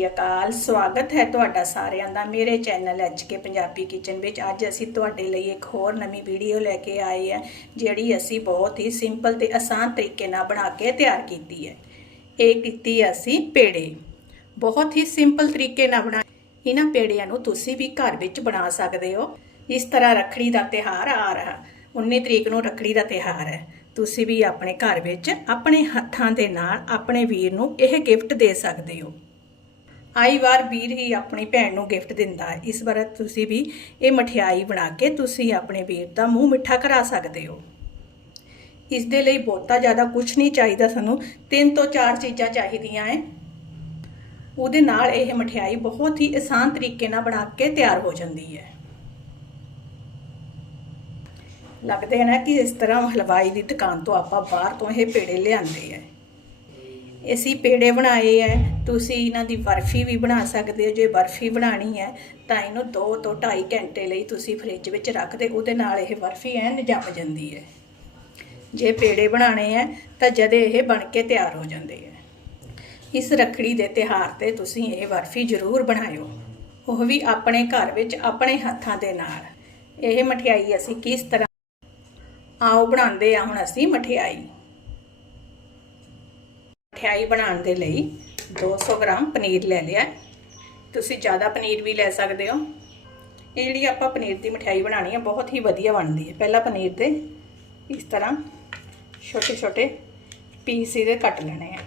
ਸ਼੍ਰੀ ਅਕਾਲ। ਸਵਾਗਤ ਹੈ ਤੁਹਾਡਾ ਸਾਰਿਆਂ ਦਾ ਮੇਰੇ ਚੈਨਲ ਕੇ ਪੰਜਾਬੀ ਕਿਚਨ ਵਿੱਚ। ਅੱਜ ਅਸੀਂ ਤੁਹਾਡੇ ਲਈ ਇੱਕ ਹੋਰ ਨਵੀਂ ਵੀਡੀਓ ਲੈ ਕੇ ਆਏ ਹਾਂ, ਜਿਹੜੀ ਅਸੀਂ ਬਹੁਤ ਹੀ ਸਿੰਪਲ ਤੇ ਆਸਾਨ ਤਰੀਕੇ ਨਾਲ ਬਣਾ ਕੇ ਤਿਆਰ ਕੀਤੀ ਹੈ। ਇਹ ਕੀਤੀ ਅਸੀਂ ਪੇੜੇ। ਬਹੁਤ ਹੀ ਸਿੰਪਲ ਤਰੀਕੇ ਨਾਲ ਬਣਾ ਇਹਨਾਂ ਪੇੜਿਆਂ ਨੂੰ ਤੁਸੀਂ ਵੀ ਘਰ ਵਿੱਚ ਬਣਾ ਸਕਦੇ ਹੋ। ਇਸ ਤਰ੍ਹਾਂ ਰੱਖੜੀ ਦਾ ਤਿਹਾਰ ਆ ਰਿਹਾ। 19 ਤਰੀਕ ਨੂੰ ਰੱਖੜੀ ਦਾ ਤਿਹਾਰ ਹੈ। ਤੁਸੀਂ ਵੀ ਆਪਣੇ ਘਰ ਵਿੱਚ ਆਪਣੇ ਹੱਥਾਂ ਦੇ ਨਾਲ ਆਪਣੇ ਵੀਰ ਨੂੰ ਇਹ ਗਿਫਟ ਦੇ ਸਕਦੇ ਹੋ। ਆਈ ਵਾਰ ਵੀਰ ਹੀ ਆਪਣੀ ਭੈਣ ਨੂੰ ਗਿਫਟ ਦਿੰਦਾ ਹੈ। ਇਸ ਵਾਰ ਤੁਸੀਂ ਵੀ ਇਹ ਮਠਿਆਈ ਬਣਾ ਕੇ ਤੁਸੀਂ ਆਪਣੇ ਵੀਰ ਦਾ ਮੂੰਹ ਮਿੱਠਾ ਕਰਾ ਸਕਦੇ ਹੋ। ਇਸ ਦੇ ਲਈ ਬਹੁਤਾ ਜ਼ਿਆਦਾ ਕੁਝ ਨਹੀਂ ਚਾਹੀਦਾ ਸਾਨੂੰ। ਤਿੰਨ ਤੋਂ ਚਾਰ ਚੀਜ਼ਾਂ ਚਾਹੀਦੀਆਂ ਹੈ ਉਹਦੇ ਨਾਲ ਇਹ ਮਠਿਆਈ ਬਹੁਤ ਹੀ ਆਸਾਨ ਤਰੀਕੇ ਨਾਲ ਬਣਾ ਕੇ ਤਿਆਰ ਹੋ ਜਾਂਦੀ ਹੈ ਲੱਗਦੇ ਹੈ ਨਾ ਕਿ ਇਸ ਤਰ੍ਹਾਂ ਹਲਵਾਈ ਦੀ ਦੁਕਾਨ ਤੋਂ ਆਪਾਂ ਬਾਹਰ ਤੋਂ ਇਹ ਪੇੜੇ ਲਿਆਂਦੇ ਆ ਅਸੀਂ ਪੇੜੇ ਬਣਾਏ ਐ, ਤੁਸੀਂ ਇਹਨਾਂ ਦੀ ਬਰਫੀ ਵੀ ਬਣਾ ਸਕਦੇ ਹੋ, ਜੇ ਬਰਫੀ ਬਣਾਣੀ ਹੈ ਤਾਂ ਇਹਨੂੰ 2 ਤੋਂ 2.5 ਘੰਟੇ ਲਈ ਤੁਸੀਂ ਫ੍ਰਿਜ ਵਿੱਚ ਰੱਖ ਦੇ ਉਹਦੇ ਨਾਲ ਇਹ ਬਰਫੀ ਐਨ ਜੰਮ ਜਾਂਦੀ ਹੈ ਜੇ ਪੇੜੇ ਬਣਾਣੇ ਹੈ ਤਾਂ ਜਦੇ ਇਹ ਬਣ ਕੇ ਤਿਆਰ ਹੋ ਜਾਂਦੇ ਹੈ ਇਸ ਰੱਖੜੀ ਦੇ ਤਿਹਾਰ ਤੇ ਤੁਸੀਂ ਇਹ ਬਰਫੀ ਜ਼ਰੂਰ ਬਣਾਇਓ। ਉਹ ਵੀ ਆਪਣੇ ਘਰ ਵਿੱਚ, ਆਪਣੇ ਹੱਥਾਂ ਦੇ ਨਾਲ। ਇਹ ਮਠਿਆਈ ਅਸੀਂ ਕਿਸ ਤਰ੍ਹਾਂ ਆਓ, ਬਣਾਉਂਦੇ ਆ, ਹੁਣ ਅਸੀਂ ਮਠਿਆਈ। ਮਠਿਆਈ ਬਣਾਉਣ ਦੇ ਲਈ 200 ਗ੍ਰਾਮ ਪਨੀਰ ਲੈ ਲਿਆ। ਤੁਸੀਂ ਜ਼ਿਆਦਾ ਪਨੀਰ ਵੀ ਲੈ ਸਕਦੇ ਹੋ। ਇਹ ਜਿਹੜੀ ਆਪਾਂ ਪਨੀਰ ਦੀ ਮਠਿਆਈ ਬਣਾਣੀ ਹੈ ਬਹੁਤ ਹੀ ਵਧੀਆ ਬਣਦੀ ਹੈ। ਪਹਿਲਾਂ ਪਨੀਰ ਦੇ ਇਸ ਤਰ੍ਹਾਂ ਛੋਟੇ ਛੋਟੇ ਪੀਸ ਇਹਦੇ ਕੱਟ ਲੈਣੇ ਆ।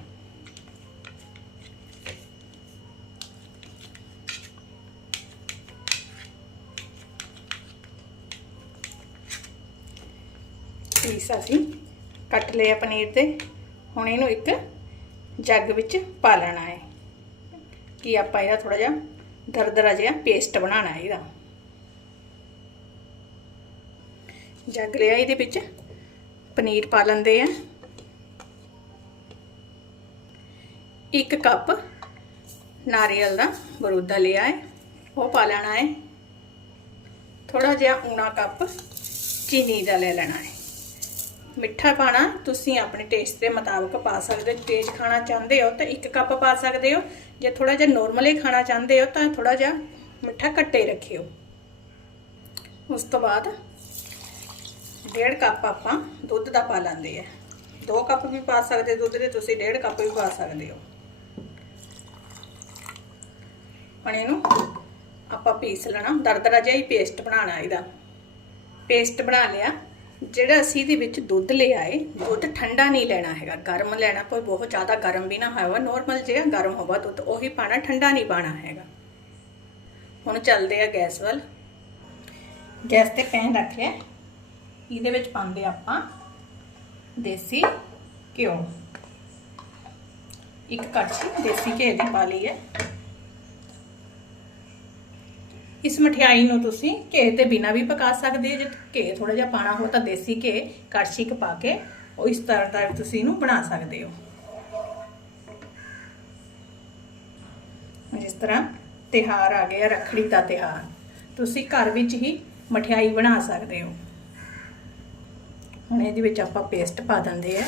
ਪੀਸ ਅਸੀਂ ਕੱਟ ਲਿਆ ਪਨੀਰ 'ਤੇ ਹੁਣ ਇਹਨੂੰ ਇੱਕ ਜੱਗ ਵਿੱਚ ਪਾ ਲੈਣਾ ਹੈ। ਕਿ ਆਪਾਂ ਇਹਦਾ ਥੋੜਾ ਜਿਹਾ ਦਰਦਰਾ ਜਿਹਾ ਪੇਸਟ ਬਣਾਉਣਾ ਹੈ ਇਹਦਾ। ਜੱਗ ਲਿਆ ਇਹਦੇ ਵਿੱਚ। ਪਨੀਰ ਪਾ ਲੈਂਦੇ ਆ ਇੱਕ ਕੱਪ ਨਾਰੀਅਲ ਦਾ ਬਰੂਦਾ ਲਿਆ ਹੈ। ਉਹ ਪਾ ਲੈਣਾ ਹੈ। ਥੋੜਾ ਜਿਹਾ ਊਣਾ ਕੱਪ ਚੀਨੀ ਦਾ ਲੈ ਲੈਣਾ ਹੈ। ਮਿੱਠਾ ਪਾਣਾ ਤੁਸੀਂ ਆਪਣੇ ਟੇਸਟ ਦੇ ਮੁਤਾਬਕ ਪਾ ਸਕਦੇ ਹੋ। ਤੇਜ਼ ਖਾਣਾ ਚਾਹੁੰਦੇ ਹੋ ਤਾਂ ਇੱਕ ਕੱਪ ਪਾ ਸਕਦੇ ਹੋ। ਜੇ ਥੋੜਾ ਜਿਹਾ ਨੋਰਮਲੀ ਖਾਣਾ ਚਾਹੁੰਦੇ ਹੋ ਤਾਂ ਥੋੜਾ ਜਿਹਾ ਮਿੱਠਾ ਘੱਟੇ ਰੱਖਿਓ। ਉਸ ਤੋਂ ਬਾਅਦ ਡੇਢ ਕੱਪ ਆਪਾਂ ਦੁੱਧ ਦਾ ਪਾ ਲੈਂਦੇ ਆ। ਦੋ ਕੱਪ ਵੀ ਪਾ ਸਕਦੇ ਦੁੱਧ ਦੇ, ਤੁਸੀਂ ਡੇਢ ਕੱਪ ਵੀ ਪਾ ਸਕਦੇ ਹੋ। ਹੁਣ ਇਹਨੂੰ ਆਪਾਂ ਪੀਸ ਲੈਣਾ। ਦਰਦਰਾ ਜਿਹਾ ਹੀ ਪੇਸਟ ਬਣਾਉਣਾ ਇਹਦਾ। ਪੇਸਟ ਬਣਾ ਲਿਆ। ਜਿਹੜਾ ਅਸੀਂ ਇਹਦੇ ਵਿੱਚ ਦੁੱਧ ਲਿਆ ਏ ਦੁੱਧ ਠੰਡਾ ਨਹੀਂ ਲੈਣਾ ਹੈਗਾ, ਗਰਮ ਲੈਣਾ ਕੋਈ ਬਹੁਤ ਜ਼ਿਆਦਾ ਗਰਮ ਵੀ ਨਾ ਹੋਵੇ ਨਾਰਮਲ ਜਿਹਾ ਗਰਮ ਹੋਵਾ ਦੁੱਧ, ਉਹੀ ਪਾਣਾ, ਠੰਡਾ ਨਹੀਂ ਪਾਣਾ ਹੈਗਾ। ਹੁਣ ਚੱਲਦੇ ਆ ਗੈਸ ਵੱਲ। ਗੈਸ ਤੇ ਪੈਨ ਰੱਖ ਲਿਆ। ਇਹਦੇ ਵਿੱਚ ਪਾਉਂਦੇ ਆਪਾਂ ਦੇਸੀ ਘਿਓ। ਇੱਕ ਕੜਛੀ ਦੇਸੀ ਘਿਓ ਦੀ ਪਾ ਲਈ ਹੈ। ਇਸ ਮਠਿਆਈ ਨੂੰ ਤੁਸੀਂ ਘੇ ਤੇ ਬਿਨਾ ਵੀ ਪਕਾ ਸਕਦੇ ਜੇ ਘੇ ਥੋੜਾ ਜਿਹਾ ਪਾਣਾ ਹੋ ਤਾਂ ਦੇਸੀ ਘੇ, ਕੜਛੀ ਕ ਪਾ ਕੇ ਉਹ ਇਸ ਤਰ੍ਹਾਂ ਦਾ ਤੁਸੀਂ ਇਹਨੂੰ ਬਣਾ ਸਕਦੇ ਹੋ। ਜਿਸ ਤਰ੍ਹਾਂ ਤਿਹਾਰ ਆ ਗਿਆ, ਰੱਖੜੀ ਦਾ ਤਿਹਾਰ। ਤੁਸੀਂ ਘਰ ਵਿੱਚ ਹੀ ਮਠਿਆਈ ਬਣਾ ਸਕਦੇ ਹੋ। ਹੁਣ ਇਹਦੇ ਵਿੱਚ ਆਪਾਂ ਪੇਸਟ ਪਾ ਦਿੰਦੇ ਆ।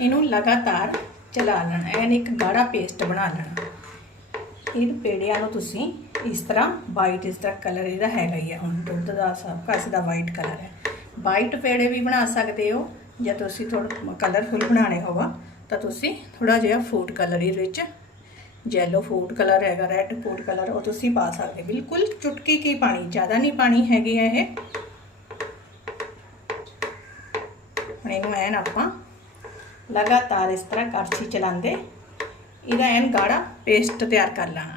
ਇਹਨੂੰ ਲਗਾਤਾਰ ਚਲਾ ਲੈਣਾ ਐਨ ਇੱਕ ਗਾੜਾ ਪੇਸਟ ਬਣਾ ਲੈਣਾ। ਇਹ ਪੇੜਿਆਂ ਨੂੰ ਤੁਸੀਂ ਇਸ ਤਰ੍ਹਾਂ ਵਾਈਟ ਇਸ ਤਰ੍ਹਾਂ ਕਲਰ ਇਹਦਾ ਹੈਗਾ ਹੀ ਹੈ ਹੁਣ ਦੁੱਧ ਦਾ ਸਭ ਕਸ ਦਾ ਵਾਈਟ ਕਲਰ ਹੈ। ਵਾਈਟ ਪੇੜੇ ਵੀ ਬਣਾ ਸਕਦੇ ਹੋ, ਜਾਂ ਤੁਸੀਂ ਥੋੜਾ ਕਲਰਫੁਲ ਬਣਾਣੇ ਹੋਵਾ, ਤਾਂ ਤੁਸੀਂ ਥੋੜਾ ਜਿਹਾ ਫੂਡ ਕਲਰ ਇਹਦੇ ਵਿੱਚ ਜੈਲੋ ਫੂਡ ਕਲਰ ਹੈਗਾ ਰੈੱਡ ਫੂਡ ਕਲਰ ਉਹ ਤੁਸੀਂ ਪਾ ਸਕਦੇ ਬਿਲਕੁਲ ਚੁਟਕੀ ਕੀ ਪਾਣੀ, ਜ਼ਿਆਦਾ ਨਹੀਂ ਪਾਣੀ ਹੈਗੀ ਹੈ ਇਹ। ਹੁਣ ਇਹਨੂੰ ਐਨ ਆਪਾਂ ਲਗਾਤਾਰ ਇਸ ਤਰ੍ਹਾਂ ਕੜਛੀ ਚਲਾਉਂਦੇ, ਇਹਦਾ ਐਨ ਗਾੜਾ ਪੇਸਟ ਤਿਆਰ ਕਰ ਲੈਣਾ।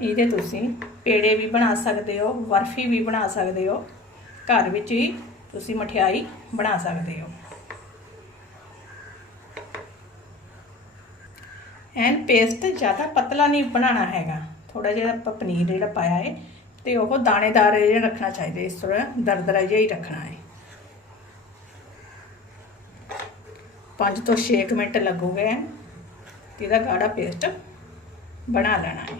ਇਹਦੇ ਤੁਸੀਂ ਪੇੜੇ ਵੀ ਬਣਾ ਸਕਦੇ ਹੋ, ਬਰਫੀ ਵੀ ਬਣਾ ਸਕਦੇ ਹੋ, ਘਰ ਵਿੱਚ ਹੀ ਤੁਸੀਂ ਮਠਿਆਈ ਬਣਾ ਸਕਦੇ ਹੋ। ਐਨ ਪੇਸਟ ਜ਼ਿਆਦਾ ਪਤਲਾ ਨਹੀਂ ਬਣਾਉਣਾ ਹੈਗਾ ਥੋੜਾ ਜਿਹਾ ਆਪਾਂ ਪਨੀਰ ਜਿਹੜਾ ਪਾਇਆ ਹੈ, ਤੇ ਉਹ ਦਾਣੇਦਾਰ ਜਿਹੜਾ ਰੱਖਣਾ ਚਾਹੀਦਾ, ਇਸ ਤਰ੍ਹਾਂ ਦਰਦਰਾ ਜਿਹਾ ਹੀ ਰੱਖਣਾ ਹੈ। 5 ਤੋਂ 6 ਮਿੰਟ ਲੱਗੂਗੇ। ਤੇ ਇਹਦਾ ਗਾੜਾ ਪੇਸਟ ਬਣਾ ਲੈਣਾ ਹੈ।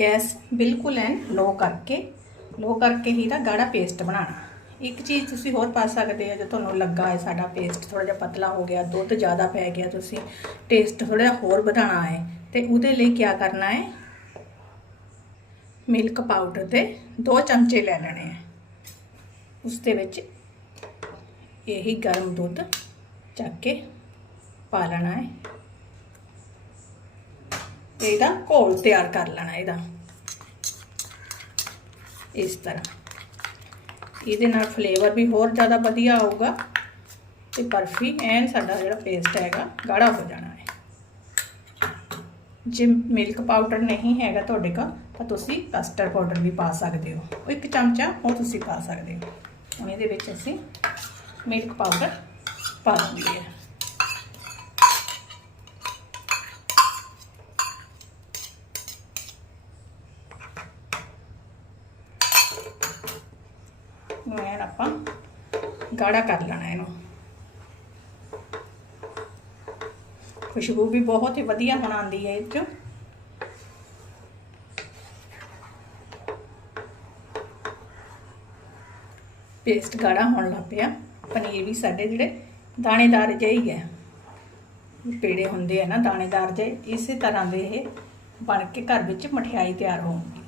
ਗੈਸ ਬਿਲਕੁਲ ਐਨ ਲੋ ਕਰਕੇ ਲੋ ਕਰਕੇ ਹੀ ਨਾ ਗਾੜਾ ਪੇਸਟ ਬਣਾਉਣਾ। ਇੱਕ ਚੀਜ਼ ਤੁਸੀਂ ਹੋਰ ਪਾ ਸਕਦੇ ਹੋ, ਜੇ ਤੁਹਾਨੂੰ ਲੱਗਾ ਹੈ ਸਾਡਾ ਪੇਸਟ ਥੋੜਾ ਜਿਹਾ ਪਤਲਾ ਹੋ ਗਿਆ, ਦੁੱਧ ਜ਼ਿਆਦਾ ਪੈ ਗਿਆ, ਤੁਸੀਂ ਟੇਸਟ ਥੋੜਾ ਜਿਹਾ ਹੋਰ ਵਧਾਉਣਾ ਹੈ, ਤੇ ਉਹਦੇ ਲਈ ਕੀ ਕਰਨਾ ਹੈ? ਮਿਲਕ ਪਾਊਡਰ ਦੇ 2 ਚਮਚੇ ਲੈ ਲੈਣੇ ਹੈ। ਉਸ ਦੇ ਵਿੱਚ ਇਹੀ ਗਰਮ ਦੁੱਧ ਚੱਕ ਕੇ ਪਾ ਲੈਣਾ ਹੈ। ਤੇ ਇਹਦਾ ਘੋਲ ਤਿਆਰ ਕਰ ਲੈਣਾ ਇਹਦਾ। ਇਸ ਤਰ੍ਹਾਂ। ਇਹਦੇ ਨਾਲ ਫਲੇਵਰ ਵੀ ਹੋਰ ਜ਼ਿਆਦਾ ਵਧੀਆ ਆਊਗਾ ਤੇ ਬਰਫੀ ਐਨ ਸਾਡਾ ਜਿਹੜਾ ਪੇਸਟ ਹੈਗਾ, ਗਾੜਾ ਹੋ ਜਾਣਾ ਹੈ। ਜੇ ਮਿਲਕ ਪਾਊਡਰ ਨਹੀਂ ਹੈਗਾ ਤੁਹਾਡੇ ਕੋਲ, ਤਾਂ ਤੁਸੀਂ ਕਸਟਰਡ ਪਾਊਡਰ ਵੀ ਪਾ ਸਕਦੇ ਹੋ। ਇੱਕ ਚਮਚਾ ਉਹ ਤੁਸੀਂ ਪਾ ਸਕਦੇ ਹੋ। ਹੁਣ ਇਹਦੇ ਵਿੱਚ ਅਸੀਂ ਮਿਲਕ ਪਾਊਡਰ ਪਾ ਦਿੰਦੇ ਹਾਂ। ਐਨ ਆਪਾਂ ਗਾੜਾ ਕਰ ਲੈਣਾ ਇਹਨੂੰ। ਖੁਸ਼ਬੂ ਵੀ ਬਹੁਤ ਹੀ ਵਧੀਆ ਹੁਣ ਆਉਂਦੀ ਹੈ ਇਹ 'ਚ। ਪੇਸਟ ਗਾੜਾ ਹੋਣ ਲੱਗ ਪਿਆ। ਪਨੀਰ ਵੀ ਸਾਡੇ ਜਿਹੜੇ ਦਾਣੇਦਾਰ ਜਿਹੇ ਹੀ ਹੈ ਪੇੜੇ ਹੁੰਦੇ ਆ ਨਾ ਦਾਣੇਦਾਰ ਜਿਹੇ, ਇਸੇ ਤਰ੍ਹਾਂ ਦੇ ਇਹ ਬਣ ਕੇ ਘਰ ਵਿੱਚ ਮਠਿਆਈ ਤਿਆਰ ਹੋਊਗੀ।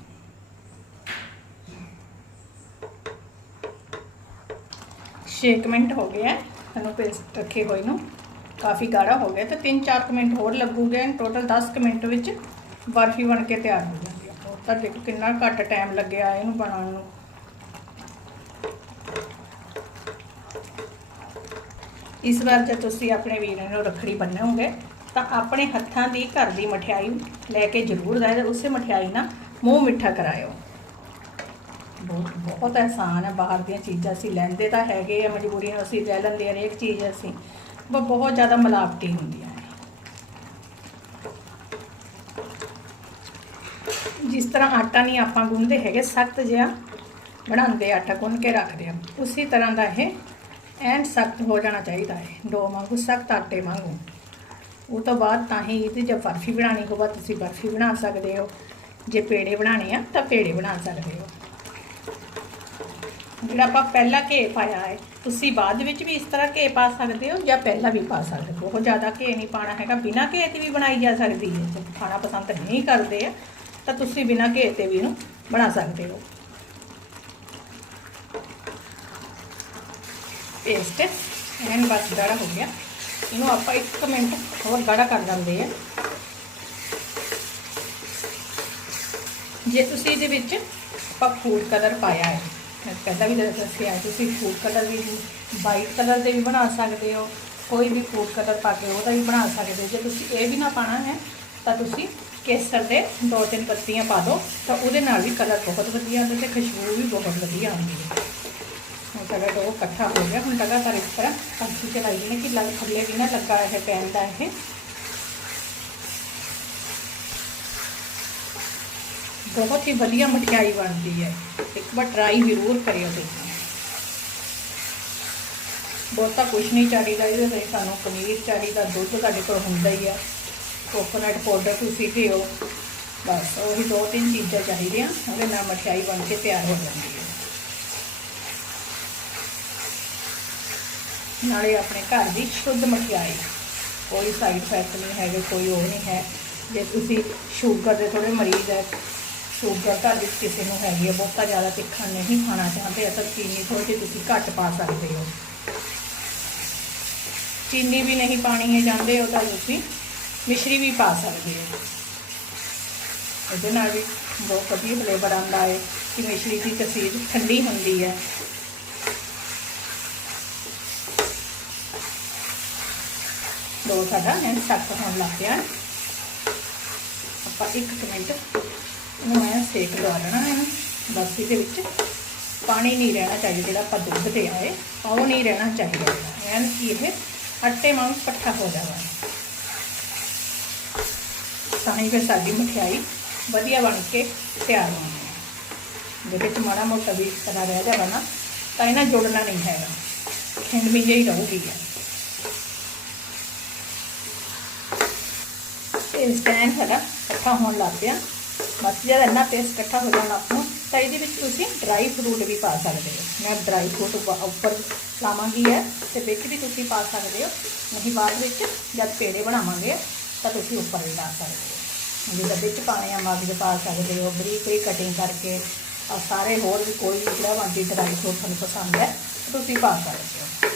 ਛੇ ਕੁ ਮਿੰਟ ਹੋ ਗਏ ਹੈ ਤੁਹਾਨੂੰ ਪੇਸਟ ਰੱਖੇ ਹੋਏ ਨੂੰ। ਕਾਫੀ ਗਾੜਾ ਹੋ ਗਿਆ ਤੇ 3-4 ਮਿੰਟ ਹੋਰ ਲੱਗੂਗੇ ਟੋਟਲ 10 ਕੁ ਮਿੰਟ ਵਿੱਚ ਬਰਫੀ ਬਣ ਕੇ ਤਿਆਰ ਹੋ ਜਾਂਦੀ ਹੈ ਹੋਰ ਤਾਂ ਦੇਖੋ ਕਿੰਨਾ ਘੱਟ ਟਾਈਮ ਲੱਗਿਆ ਇਹਨੂੰ ਬਣਾਉਣ ਨੂੰ। ਇਸ ਵਾਰ ਜੇ ਤੁਸੀਂ ਆਪਣੇ ਵੀਰ ਨੂੰ ਰੱਖੜੀ ਬੰਨੋਗੇ, ਤਾਂ ਆਪਣੇ ਹੱਥਾਂ ਦੀ ਘਰ ਦੀ ਮਠਿਆਈ ਲੈ ਕੇ ਜ਼ਰੂਰ ਜਾਏ ਤੇ ਉਸੇ ਮਠਿਆਈ ਨਾਲ ਮੂੰਹ ਮਿੱਠਾ ਕਰਾਇਓ। ਬਹੁਤ ਬਹੁਤ ਆਸਾਨ ਹੈ ਬਾਹਰ ਦੀਆਂ ਚੀਜ਼ਾਂ ਅਸੀਂ ਲੈਂਦੇ ਤਾਂ ਹੈਗੇ ਆ ਮਜ਼ਬੂਰੀਆਂ ਅਸੀਂ ਲੈ ਲੈਂਦੇ ਆ, ਹਰੇਕ ਚੀਜ਼ ਅਸੀਂ। ਪਰ ਬਹੁਤ ਜ਼ਿਆਦਾ ਮਿਲਾਵਟੀ ਹੁੰਦੀਆਂ ਜਿਸ ਤਰ੍ਹਾਂ ਆਟਾ ਨਹੀਂ ਆਪਾਂ ਗੁੰਨਦੇ ਹੈਗੇ, ਸਖਤ ਜਿਹਾ ਬਣਾਉਂਦੇ, ਆਟਾ ਗੁੰਨ ਕੇ ਰੱਖਦੇ ਆ। ਉਸੇ ਤਰ੍ਹਾਂ ਦਾ ਇਹ ਐਨ ਸਖਤ ਹੋ ਜਾਣਾ ਚਾਹੀਦਾ ਹੈ ਡੋ ਵਾਂਗੂ ਸਖਤ ਆਟੇ ਵਾਂਗੂ। ਉਹ ਤੋਂ ਬਾਅਦ ਤਾਂ ਹੀ ਇਹਦੀ ਜੇ ਬਰਫੀ ਬਣਾਣੀ ਹੋਵੇ ਤੁਸੀਂ ਬਰਫੀ ਬਣਾ ਸਕਦੇ ਹੋ। ਜੇ ਪੇੜੇ ਬਣਾਣੇ ਆ, ਤਾਂ ਪੇੜੇ ਬਣਾ ਸਕਦੇ ਹੋ। ਜਿਹੜਾ ਆਪਾਂ ਪਹਿਲਾਂ ਘੇ ਪਾਇਆ ਹੈ ਤੁਸੀਂ ਬਾਅਦ ਵਿੱਚ ਵੀ ਇਸ ਤਰ੍ਹਾਂ ਘੇ ਪਾ ਸਕਦੇ ਹੋ ਜਾਂ ਪਹਿਲਾਂ ਵੀ ਪਾ ਸਕਦੇ ਹੋ। ਬਹੁਤ ਜ਼ਿਆਦਾ ਘੇ ਨਹੀਂ ਪਾਣਾ ਹੈਗਾ, ਬਿਨਾਂ ਘੇ ਤੇ ਵੀ ਬਣਾਈ ਜਾ ਸਕਦੀ ਹੈ ਖਾਣਾ ਪਸੰਦ ਨਹੀਂ ਕਰਦੇ ਆ, ਤਾਂ ਤੁਸੀਂ ਬਿਨਾਂ ਘੇ ਤੇ ਵੀ ਇਹਨੂੰ ਬਣਾ ਸਕਦੇ ਹੋ। ਪੇਸਟ ਐਨ ਬਸ ਗਾੜਾ ਹੋ ਗਿਆ। ਇਹਨੂੰ ਆਪਾਂ 1 ਮਿੰਟ ਹੋਰ ਗਾੜਾ ਕਰ ਦਿੰਦੇ ਆ ਜੇ ਤੁਸੀਂ ਇਹਦੇ ਵਿੱਚ ਆਪਾਂ ਫੂਡ ਕਲਰ ਪਾਇਆ ਹੈ ਪਹਿਲਾਂ ਵੀ ਦੱਸਿਆ ਤੁਸੀਂ ਫੂਡ ਕਲਰ ਵੀ ਵਾਈਟ ਕਲਰ ਦੇ ਵੀ ਬਣਾ ਸਕਦੇ ਹੋ, ਕੋਈ ਵੀ ਫੂਡ ਕਲਰ ਪਾ ਕੇ ਉਹਦਾ ਵੀ ਬਣਾ ਸਕਦੇ ਹੋ। ਜੇ ਤੁਸੀਂ ਇਹ ਵੀ ਨਾ ਪਾਣਾ ਹੈ, ਤਾਂ ਤੁਸੀਂ ਕੇਸਰ ਦੇ ਦੋ ਤਿੰਨ ਪੱਤੀਆਂ ਪਾ ਦਿਓ, ਤਾਂ ਉਹਦੇ ਨਾਲ ਵੀ ਕਲਰ ਬਹੁਤ ਵਧੀਆ ਆਉਂਦਾ ਤੇ ਖੁਸ਼ਬੂ ਵੀ ਬਹੁਤ ਵਧੀਆ ਆਉਂਦੀ ਹੈ। ਹੁਣ ਸਾਡਾ ਡੋ ਇਕੱਠਾ ਹੋ ਗਿਆ ਹੁਣ ਲਗਾਤਾਰ ਇਸ ਤਰ੍ਹਾਂ ਕੜਛੀ ਚਲਾਈ ਜਿਹਨੇ ਕਿ ਲੱਗ ਥੱਲੇ ਵੀ ਨਾ ਲੱਗਾ ਇਹ ਪੈਨ ਦਾ ਇਹ ਬਹੁਤ ਹੀ ਵਧੀਆ ਮਠਿਆਈ ਬਣਦੀ ਹੈ ਇੱਕ ਵਾਰ ਟਰਾਈ ਜ਼ਰੂਰ ਕਰਿਓ ਤੁਸੀਂ ਬਹੁਤਾ ਕੁਝ ਨਹੀਂ ਚਾਹੀਦਾ ਇਹਦੇ ਲਈ ਸਾਨੂੰ ਪਨੀਰ ਚਾਹੀਦਾ, ਦੁੱਧ ਤੁਹਾਡੇ ਕੋਲ ਹੁੰਦਾ ਹੀ ਹੈ ਕੋਕੋਨਟ ਪਾਊਡਰ ਤੁਸੀਂ ਘਿਓ ਬਸ ਉਹੀ ਦੋ ਤਿੰਨ ਚੀਜ਼ਾਂ ਚਾਹੀਦੀਆਂ, ਉਹਦੇ ਨਾਲ ਮਠਿਆਈ ਬਣ ਕੇ ਤਿਆਰ ਹੋ ਜਾਂਦੀ ਹੈ। ਨਾਲੇ ਆਪਣੇ ਘਰ ਦੀ ਸ਼ੁੱਧ ਮਠਿਆਈ। ਕੋਈ ਸਾਈਡ ਇਫੈਕਟ ਨਹੀਂ ਹੈਗੇ, ਕੋਈ ਉਹ ਨਹੀਂ ਹੈ। ਜੇ ਤੁਸੀਂ ਸ਼ੂਗਰ ਦੇ ਥੋੜੇ ਮਰੀਜ਼ ਹੈ ਸ਼ੂਗਰ ਘਰ ਵਿੱਚ ਕਿਸੇ ਨੂੰ ਹੈਗੀ ਹੈ ਬਹੁਤਾ ਜ਼ਿਆਦਾ ਤਿੱਖਾ ਨਹੀਂ ਖਾਣਾ ਚਾਹੁੰਦੇ ਤਾਂ ਚੀਨੀ ਥੋੜੀ ਜਿਹੀ ਤੁਸੀਂ ਘੱਟ ਪਾ ਸਕਦੇ ਹੋ। ਚੀਨੀ ਵੀ ਨਹੀਂ ਪਾਣੀ ਹੈ ਜਾਂਦੇ ਹੋ ਤਾਂ ਤੁਸੀਂ ਮਿਸ਼ਰੀ ਵੀ ਪਾ ਸਕਦੇ ਹੋ। ਇਹਦੇ ਨਾਲ ਵੀ ਬਹੁਤ ਵਧੀਆ ਫਲੇਵਰ ਆਉਂਦਾ ਹੈ ਕਿ ਮਿਸ਼ਰੀ ਦੀ ਤਸੀਰ ਠੰਡੀ ਹੁੰਦੀ ਹੈ। ਦੋ ਸਾਡਾ ਐਨ ਸਖਤ ਹੋਣ ਲੱਗ ਪਿਆ ਆਪਾਂ ਇੱਕ ਮਿੰਟ ਇਹਨੂੰ ਮੈਂ ਸੇਕ ਲਵਾ ਲੈਣਾ ਹੈ। ਬਸ ਦੇ ਵਿੱਚ ਪਾਣੀ ਨਹੀਂ ਰਹਿਣਾ ਚਾਹੀਦਾ, ਜਿਹੜਾ ਆਪਾਂ ਦੁੱਧ ਤੇ ਆਏ, ਉਹ ਨਹੀਂ ਰਹਿਣਾ ਚਾਹੀਦਾ। ਐਨ ਕੀ ਇਹ ਆਟੇ ਵਾਂਗ ਇਕੱਠਾ ਹੋ ਜਾਵੇ। ਤਾਂ ਹੀ ਫਿਰ ਸਾਡੀ ਮਠਿਆਈ ਵਧੀਆ ਬਣ ਕੇ ਤਿਆਰ ਹੋਣੀ ਹੈ। ਜੇ ਵਿੱਚ ਮਾੜਾ ਮੋਟਾ ਵੀ ਤਰ੍ਹਾਂ ਰਹਿ ਜਾਵੇ ਨਾ, ਤਾਂ ਇਹਨਾਂ ਜੁੜਨਾ ਨਹੀਂ ਹੈਗਾ। ਖਿੰਡ ਜਿਹੀ ਰਹੂਗੀ ਹੈ। ਇਹ ਸਟੈਂਡ ਸਾਡਾ ਇਕੱਠਾ ਹੋਣ ਲੱਗ ਪਿਆ। ਬਸ ਜਦ ਇੰਨਾ ਪੇਸਟ ਇਕੱਠਾ ਹੋ ਜਾਣਾ ਆਪਣਾ ਤਾਂ ਇਹਦੇ ਵਿੱਚ ਤੁਸੀਂ ਡਰਾਈ ਫਰੂਟ ਵੀ ਪਾ ਸਕਦੇ ਹੋ। ਮੈਂ ਡਰਾਈ ਫਰੂਟ ਉੱਪਰ ਲਾਵਾਂਗੀ ਹੈ ਤੇ ਵਿੱਚ ਵੀ ਤੁਸੀਂ ਪਾ ਸਕਦੇ ਹੋ। ਨਹੀਂ, ਬਾਅਦ ਵਿੱਚ ਜਦ ਪੇੜੇ ਬਣਾਵਾਂਗੇ, ਤਾਂ ਤੁਸੀਂ ਉੱਪਰ ਵੀ ਲਾ ਸਕਦੇ ਹੋ। ਜਿਹਦੇ ਵਿੱਚ ਪਾਣੇ ਆ ਮਗਜ ਪਾ ਸਕਦੇ ਹੋ, ਬਰੀਕ ਬਰੀਕ ਕਟਿੰਗ ਕਰਕੇ ਔਰ ਸਾਰੇ ਹੋਰ ਵੀ ਕੋਈ ਜਿਹੜਾ ਵਾਂਦੀ ਡਰਾਈ ਫਰੂਟ ਤੁਹਾਨੂੰ ਪਸੰਦ ਹੈ, ਤੁਸੀਂ ਪਾ ਸਕਦੇ ਹੋ।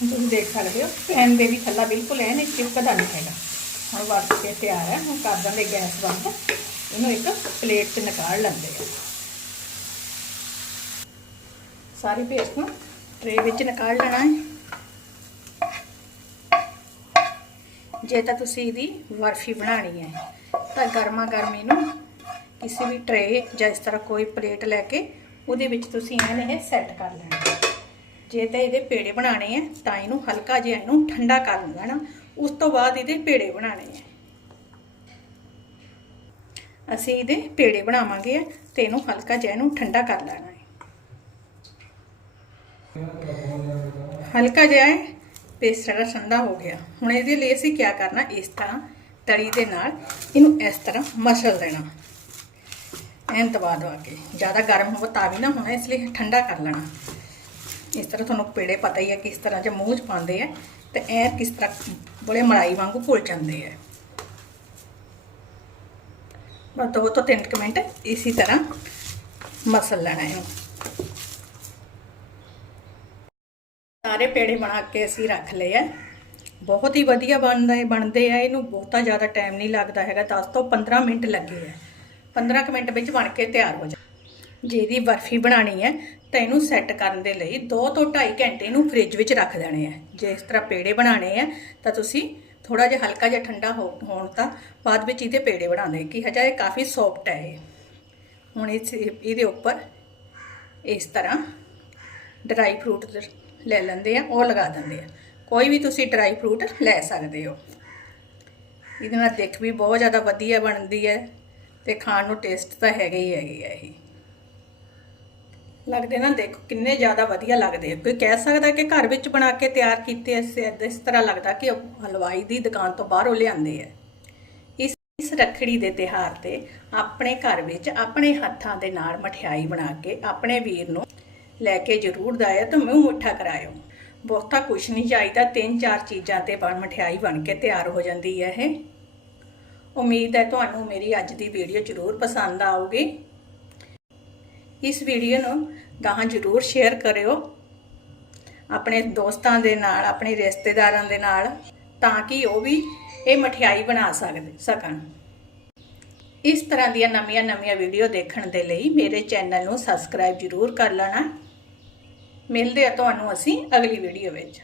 ਤੁਸੀਂ ਦੇਖ ਸਕਦੇ ਹੋ, ਪੈਨ ਦੇ ਵੀ ਥੱਲਾ ਬਿਲਕੁਲ ਐ ਨਹੀਂ ਚਿਪਕਦਾ ਨਹੀਂ ਹੈਗਾ। ਹੁਣ ਵਰਤ ਕੇ ਤਿਆਰ ਹੈ, ਹੁਣ ਕਰ ਦਾਂਗੇ ਗੈਸ ਬੰਦ। ਇਹਨੂੰ ਇੱਕ ਪਲੇਟ 'ਚ ਨਿਕਾਲ ਲੈਂਦੇ ਆ। ਸਾਰੀ ਪੇਸਟ ਨੂੰ ਟਰੇ ਵਿੱਚ ਨਿਕਾਲ ਲੈਣਾ ਹੈ। ਜੇ ਤਾਂ ਤੁਸੀਂ ਇਹਦੀ ਬਰਫੀ ਬਣਾਣੀ ਹੈ, ਤਾਂ ਗਰਮਾ ਗਰਮ ਇਹਨੂੰ ਕਿਸੇ ਵੀ ਟਰੇ ਜਾਂ ਇਸ ਤਰ੍ਹਾਂ ਕੋਈ ਪਲੇਟ ਲੈ ਕੇ ਉਹਦੇ ਵਿੱਚ ਤੁਸੀਂ ਇਹਨੇ ਇਹ ਸੈੱਟ ਕਰ ਲੈਣਾ। ਜੇ ਤਾਂ ਇਹਦੇ ਪੇੜੇ ਬਣਾਣੇ ਆ, ਤਾਂ ਇਹਨੂੰ ਹਲਕਾ ਜਿਹਾ ਇਹਨੂੰ ਠੰਡਾ ਕਰ ਲੈਣਾ ਉਸ ਤੋਂ ਬਾਅਦ ਇਹਦੇ ਪੇੜੇ ਬਣਾਣੇ ਆ। ਅਸੀਂ ਇਹਦੇ ਪੇੜੇ ਬਣਾਵਾਂਗੇ ਤੇ ਇਹਨੂੰ ਹਲਕਾ ਜਿਹਾ ਇਹਨੂੰ ਠੰਡਾ ਕਰ ਲੈਣਾ ਹੈ। ਹਲਕਾ ਜਿਹਾ ਹੈ, ਪੇਸਟ ਸਾਡਾ ਠੰਡਾ ਹੋ ਗਿਆ। ਹੁਣ ਇਹਦੇ ਲਈ ਅਸੀਂ ਕੀ ਕਰਨਾ, ਇਸ ਤਰ੍ਹਾਂ ਤਰੀ ਦੇ ਨਾਲ ਇਹਨੂੰ ਇਸ ਤਰ੍ਹਾਂ ਮਸਲ ਦੇਣਾ। ਐਨ ਦਬਾ ਦਵਾ ਕੇ। ਜ਼ਿਆਦਾ ਗਰਮ ਹੋਵੇ ਤਾਂ ਵੀ ਨਾ ਹੋਣਾ, ਇਸ ਲਈ ਠੰਡਾ ਕਰ ਲੈਣਾ। ਇਸ ਤਰ੍ਹਾਂ ਤੁਹਾਨੂੰ ਪੇੜੇ ਪਤਾ ਹੀ ਹੈ ਕਿਸ ਤਰ੍ਹਾਂ ਜੇ ਮੂੰਹ 'ਚ ਪਾਉਂਦੇ ਆ, ਤੇ ਇਹ ਕਿਸ ਤਰ੍ਹਾਂ ਬੜੇ ਮਲਾਈ ਵਾਂਗੂ ਭੁੱਲ ਜਾਂਦੇ ਆ। ਬਸ ਦੋ ਤੋਂ ਤਿੰਨ ਕੁ ਮਿੰਟ ਇਸੇ ਤਰ੍ਹਾਂ ਮਸਲ ਲੈਣਾ ਇਹਨੂੰ ਸਾਰੇ ਪੇੜੇ ਬਣਾ ਕੇ ਅਸੀਂ ਰੱਖ ਲਏ ਆ। ਬਹੁਤ ਹੀ ਵਧੀਆ ਬਣਦਾ ਹੈ ਬਣਦੇ ਆ, ਇਹਨੂੰ ਬਹੁਤਾ ਜ਼ਿਆਦਾ ਟਾਈਮ ਨਹੀਂ ਲੱਗਦਾ ਹੈਗਾ 10 ਤੋਂ 15 ਮਿੰਟ ਲੱਗੇ ਆ। 15 ਕੁ ਮਿੰਟ ਵਿੱਚ ਬਣ ਕੇ ਤਿਆਰ ਹੋ ਜਾ ਜੇ ਇਹਦੀ ਬਰਫੀ ਬਣਾਣੀ ਹੈ, ਤਾਂ ਇਹਨੂੰ ਸੈੱਟ ਕਰਨ ਦੇ ਲਈ 2 ਤੋਂ 2.5 ਘੰਟੇ ਇਹਨੂੰ ਫ੍ਰਿਜ ਵਿੱਚ ਰੱਖ ਦੇਣੇ ਆ ਜੇ ਇਸ ਤਰ੍ਹਾਂ ਪੇੜੇ ਬਣਾਣੇ ਆ ਤਾਂ ਤੁਸੀਂ ਥੋੜਾ ਜਿਹਾ ਹਲਕਾ ਜਿਹਾ ਠੰਡਾ ਹੋ- ਹੋਣ ਤਾਂ ਬਾਅਦ ਵਿੱਚ ਇਹਦੇ ਪੇੜੇ ਬਣਾਉਣੇ ਕਿ ਹਜਾ ਇਹ ਕਾਫੀ ਸੌਫਟ ਹੈ ਇਹ। ਹੁਣ ਇਸ, ਇਹਦੇ ਉੱਪਰ ਇਸ ਤਰ੍ਹਾਂ ਡਰਾਈ ਫਰੂਟ ਲੈ ਲੈਂਦੇ ਆ, ਉਹ ਲਗਾ ਦਿੰਦੇ ਆ। ਕੋਈ ਵੀ ਤੁਸੀਂ ਡਰਾਈ ਫਰੂਟ ਲੈ ਸਕਦੇ ਹੋ। ਇਹਦੇ ਨਾਲ ਦੇਖ ਵੀ ਬਹੁਤ ਜ਼ਿਆਦਾ ਵਧੀਆ ਬਣਦੀ ਹੈ ਤੇ ਖਾਣ ਨੂੰ ਟੇਸਟ ਤਾਂ ਹੈਗਾ ਹੀ ਹੈਗੀ ਹੈ ਇਹ। ਲੱਗਦੇ ਨਾ, ਦੇਖੋ ਕਿੰਨੇ ਜ਼ਿਆਦਾ ਵਧੀਆ ਲੱਗਦੇ ਆ। ਕੋਈ ਕਹਿ ਸਕਦਾ ਕਿ ਘਰ ਵਿੱਚ ਬਣਾ ਕੇ ਤਿਆਰ ਕੀਤੇ ਇਸ ਇਸ ਤਰ੍ਹਾਂ ਲੱਗਦਾ ਕਿ ਉਹ ਹਲਵਾਈ ਦੀ ਦੁਕਾਨ ਤੋਂ ਬਾਹਰੋਂ ਲਿਆਂਦੇ ਆ। ਇਸ ਇਸ ਰੱਖੜੀ ਦੇ ਤਿਹਾਰ ਤੇ ਆਪਣੇ ਘਰ ਵਿੱਚ ਆਪਣੇ ਹੱਥਾਂ ਦੇ ਨਾਲ ਮਠਿਆਈ ਬਣਾ ਕੇ ਆਪਣੇ ਵੀਰ ਨੂੰ ਲੈ ਕੇ ਜ਼ਰੂਰ ਦਾਇਆ ਤਾਂ ਮੂੰਹ ਮਿੱਠਾ ਕਰਾਇਓ। ਬਹੁਤਾ ਕੁਛ ਨਹੀਂ ਚਾਹੀਦਾ, ਤਿੰਨ ਚਾਰ ਚੀਜ਼ਾਂ ਤੇ ਬਣ ਮਠਿਆਈ ਬਣ ਕੇ ਤਿਆਰ ਹੋ ਜਾਂਦੀ ਹੈ ਇਹ। ਉਮੀਦ ਹੈ ਤੁਹਾਨੂੰ ਮੇਰੀ ਅੱਜ ਦੀ ਵੀਡੀਓ ਜ਼ਰੂਰ ਪਸੰਦ ਆਊਗੀ। ਇਸ ਵੀਡੀਓ ਨੂੰ ਗਾਹਾਂ ਜ਼ਰੂਰ ਸ਼ੇਅਰ ਕਰਿਓ ਆਪਣੇ ਦੋਸਤਾਂ ਦੇ ਨਾਲ, ਆਪਣੇ ਰਿਸ਼ਤੇਦਾਰਾਂ ਦੇ ਨਾਲ, ਤਾਂ ਕਿ ਉਹ ਵੀ ਇਹ ਮਠਿਆਈ ਬਣਾ ਸਕਦੇ ਸਕਣ। ਇਸ ਤਰ੍ਹਾਂ ਦੀਆਂ ਨਵੀਆਂ ਨਵੀਆਂ ਵੀਡੀਓ ਦੇਖਣ ਦੇ ਲਈ ਮੇਰੇ ਚੈਨਲ ਨੂੰ ਸਬਸਕ੍ਰਾਈਬ ਜ਼ਰੂਰ ਕਰ ਲੈਣਾ। ਮਿਲਦੇ ਆ ਤੁਹਾਨੂੰ ਅਸੀਂ ਅਗਲੀ ਵੀਡੀਓ ਵਿੱਚ।